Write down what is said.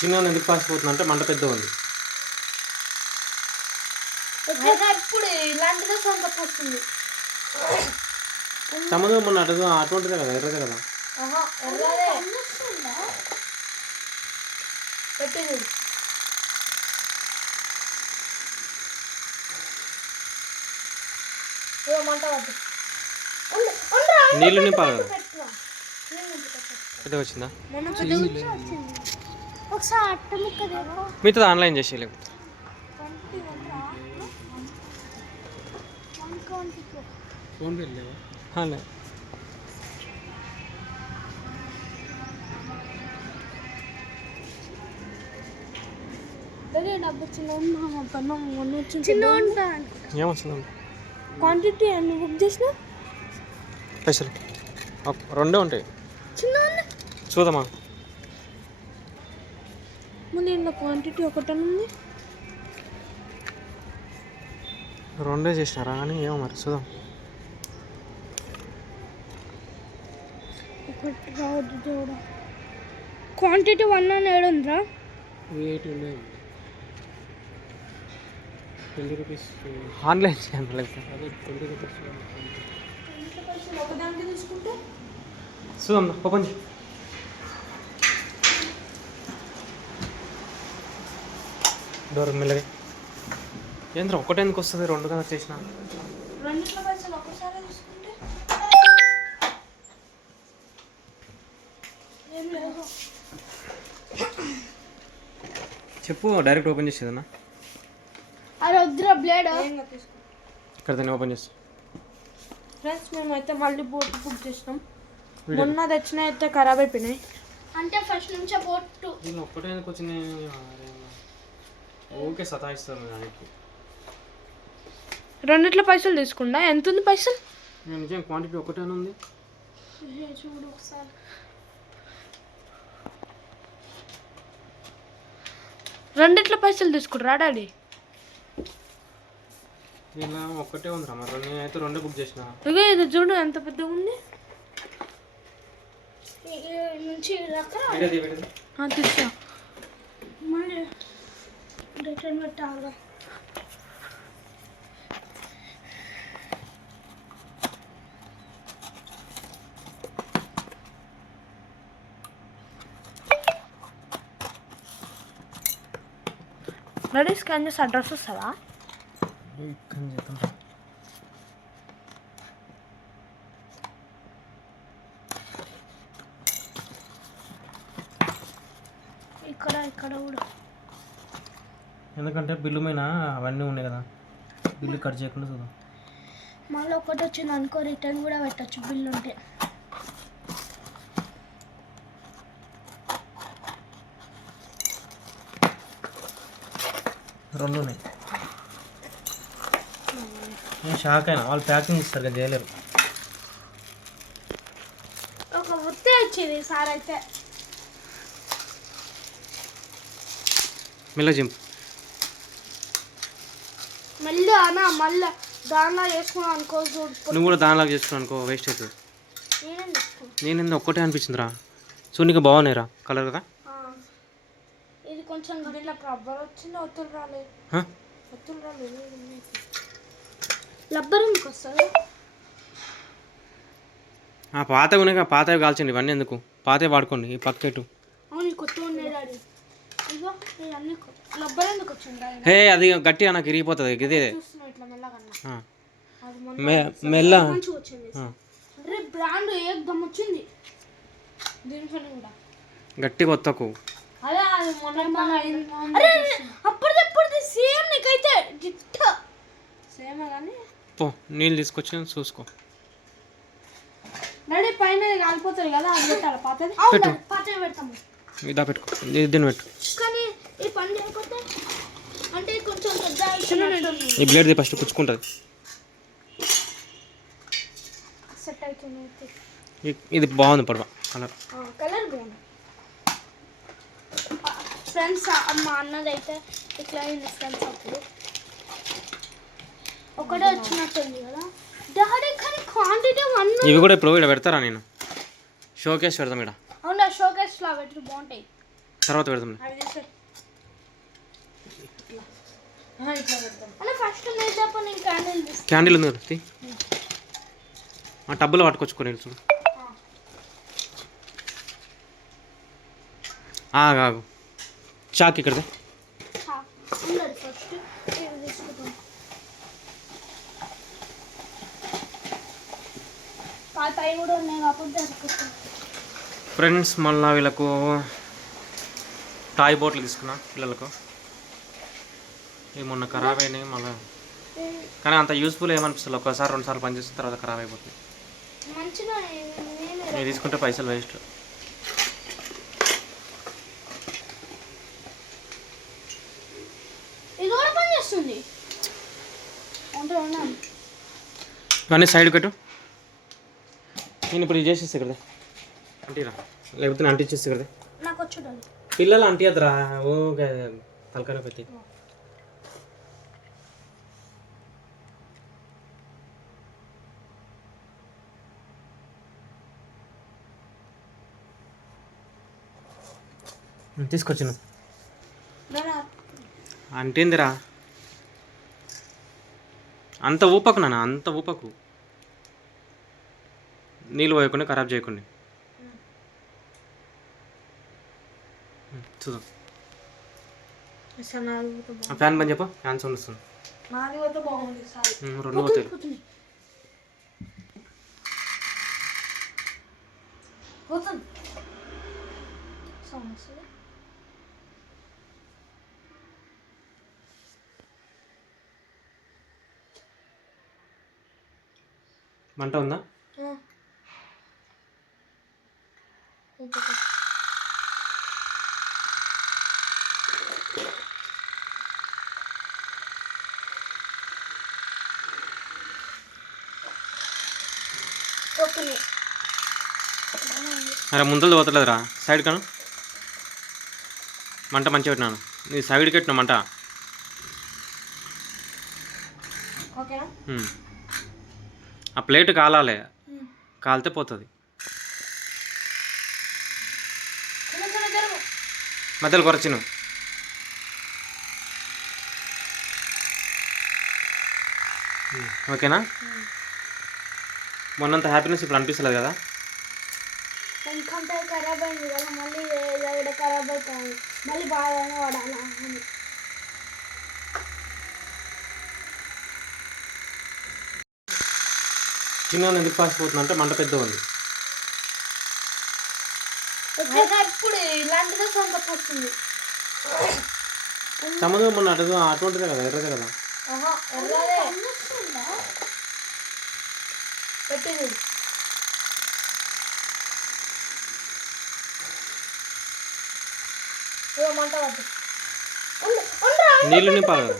చిన్న ఎందుకు పాసిపోతుంది అంటే మంట పెద్ద ఉంది. ఇప్పుడు ఇలాంటిదే సొంత వస్తుంది. సముద్రం మొన్న అటువంటిదే కదా, ఎర్రదే కదా. పెట్టింది మంట పట్టు. నీళ్ళు నింపాలి కదా. పెద్ద వచ్చిందా? ఒకసారి అట్ట ముక్క మీతో ఆన్లైన్ చేసే లేకపోతే ఫోన్ పే లేవా? ఏమొచ్చిందా క్వాంటిటీ అన్ని బుక్ చేసిన పైసలు రెండే ఉంటాయి. చిన్న చూద్దామా? ముందు ఇంట్లో క్వాంటిటీ ఒకటి ఉంది, రెండే చేసినారా కానీ ఏమో మరి చూద్దాం. ఒకటి రావద్దు చూడ. క్వాంటిటీ 1 అని ఏడుందిరా? 20 రూపీస్ ఆన్లైన్ చేయండి లేకపోతే అదే 20 రూపీస్ ఒకదానికి తీసుకుంటే చూద్దాం. ఓపెన్ చేయి. డోర్ మెల్లగా. ఏంద్ర ఒకటే ఎందుకు వస్తుంది? రెండు కదా చేసిన. రెండిట్లో పైసలు ఒకసారి తీసుకుంటే ఏం లేదు. చెప్పు, డైరెక్ట్ ఓపెన్ చేసేదన్నా. అది వద్దురా బ్లేడ్. ఇక్కడ దాన్ని ఓపెన్ చేసి ఫ్రెండ్స్ మేమైతే మళ్ళీ బోట్ బుక్ చేసినాం. మొన్న తెచ్చిన అయితే ఖరాబ్ అయిపోయినాయి. అంటే ఫస్ట్ నుంచే బోట్ దీన్ని ఒక్కటే ఎందుకు వచ్చింది? ఓకే సతాయిస్తాను దానికి. రెండిట్లో పైసలు తీసుకుండా ఎంత ఉంది పైసలు? నిజం క్వాంటిటీ ఒకటే ఉంది. చూడు ఒకసారి. రెండిట్లో పైసలు తీసుకుంటారా డాడీ? ఇలా ఒక్కటే ఉంది రా. మరి నేనైతే రెండే బుక్ చేసిన. ఇక ఇది చూడు ఎంత పెద్దగా ఉంది. నుంచి తీసా మళ్ళీ రిటర్న్ పెట్టాలి. రెడీ స్కాన్ చేసి అడ్రస్ వస్తుందా? ఇక్కడ కూడా. ఎందుకంటే బిల్లు మీద అవన్నీ ఉన్నాయి కదా, బిల్లు కట్ చేయకుండా చూద్దాం. మళ్ళీ ఒకటి వచ్చింది అనుకో, రిటర్న్ కూడా పెట్టచ్చు బిల్లు ఉంటే. రెండు ఉన్నాయి. నేను షాక్ అయినా, వాళ్ళు ప్యాకింగ్ ఇస్తారు కదా, చేయలేరు. ఒక వృత్తి వచ్చింది సార్ అయితే. మెల్ల జింప్ మళ్ళీ అన్న మళ్ళీ దానిలా చేసుకున్నాను అనుకో. నువ్వు కూడా దానిలాగా చేసుకున్నావు అనుకో, వేస్ట్ అవుతుంది. నేను ఎందుకు ఒక్కటే అనిపించిందిరా. చూడనికి బాగున్నాయిరా కలర్ కదా. ఇది కొంచెం దీంట్లో రబ్బర్ వచ్చింది, ఒత్తులు రాలేదు. ఒత్తులు రాలేదు. రబ్బర్ ఎందుకు వస్తుంది? పాతవి ఉన్నాయి, పాతవి కాల్చండి. ఇవన్నీ ఎందుకు, పాతవి వాడుకోండి. ఈ పక్కెట్టు. అవును కొత్త ఉన్నాయి డాడీ. ఇగో ఇవన్నీ రబ్బర్ ఎందుకు వచ్చింది? హే అది గట్టిగా నాకు ఇరిగిపోతుంది. ఇదే మెల్ల బ్రాండ్ ఏకదమ్ వచ్చింది. దీనిపైన కూడా గట్టిగా కొత్తకు. అదే అది అప్పటిది సేమ్ నీకైతే గిట్ట సేమ్ కానీ. పో నీళ్ళు తీసుకొచ్చి చూసుకో. డాడీ పైన కాలిపోతుంది కదా, అది పెట్టాలి. పాతది పాతది పెడతాము. ఇదా పెట్టుకో, దీన్ని పెట్టు. కానీ ఈ పని చేయకపోతే అంటే కొంచెం పెద్ద ఈ బ్లేడ్ ఫస్ట్ పుచ్చుకుంటుంది. సెట్ అవుతుంది. ఇది బాగుంది పడవ కలర్. కలర్ బాగుంది. ఫ్రెండ్స్ మా అన్నది అయితే ఇట్లా అయింది ఫ్రెండ్స్. అప్పుడు ఒకటే వచ్చినట్టుంది కదా డాడీ. కానీ క్వాంటిటీ 1. ఇవి కూడా ఇప్పుడు ఇక్కడ పెడతారా? నేను షోకేస్ పెడతాం ఇక్కడ. అవునా, షోకేస్ లా పెట్టి బాగుంటాయి. తర్వాత పెడదాం. అవి తీసే ఇట్లా పెడతాం అన్న. ఫస్ట్ మేకప్ నేను క్యాండిల్ తీస్తాను. క్యాండిల్ ఉంది కదా, ఆ టబ్బులో పట్టుకొచ్చుకొని వెళ్తు. ఆగు, చాక్ ఇక్కడ ఫస్ట్ తీసుకుంటాం. పై కూడా ఉన్నాయి కాకపోతే అనుకుంటాం. ఫ్రెండ్స్ మళ్ళీ వీళ్ళకు టాయ్ బోట్లు తీసుకున్నా పిల్లలకు. ఇవి మొన్న ఖరాబ్ అయినాయి మళ్ళీ, కానీ అంత యూస్ఫుల్ ఏమనిపిస్తుంది. ఒకసారి 2 సార్లు పనిచేసిన తర్వాత ఖరాబ్ అయిపోతుంది. మంచిగా ఇవి తీసుకుంటే పైసలు వేస్ట్. ఇది కూడా పని చేస్తుంది. ఇవన్నీ సైడ్ పెట్టు. నేను ఇప్పుడు ఇది చేసేస్తే కదా అంటీరా, లేకపోతే నేను అంటించేస్తే కదా. నాకు వచ్చి పిల్లలు అంటియద్దురా, ఓకే తలకాయ పెట్టి. తీసుకొచ్చిన అంటేందిరా, అంత ఊపకు నాన్న, అంత ఊపకు. నీళ్ళు పోయకుండా ఖరాబ్ చేయకుండా చూద్దాం. ఫ్యాన్ పని చెప్పు, ఫ్యాన్ సౌండ్ వస్తుంది. 2 పోతాయి. మంట ఉందా? అరే ముందలు పోతలేదురా, సైడ్ కాను. మంట మంచిగా పెట్టినాను, నీ సైడ్కి పెట్టినా మంట. ఆ ప్లేట్ కాలాలి, కాలితే పోతుంది. మధ్యలో కొరచిను. ఓకేనా? మొన్నంత హ్యాపీనెస్ ఇప్పుడు అనిపిస్తలేదు కదా. ఎందుకంటే ఖరాబ్ అయింది కదా, మళ్ళీ వేరే ఖరాబ్ అవుతుంది, మళ్ళీ బాగానే వాడాలి అని. చిన్న ఎందుకు పాసిపోతుంది అంటే మంట పెద్ద ఉంది. ఇప్పుడు ఇలాంటిదే సొంతకు వస్తుంది. సముద్రం మొన్న అటువంటిదే కదా, ఎర్రదే కదా. పెట్టింది మంట పట్టు. నీళ్ళు నింపాలి కదా.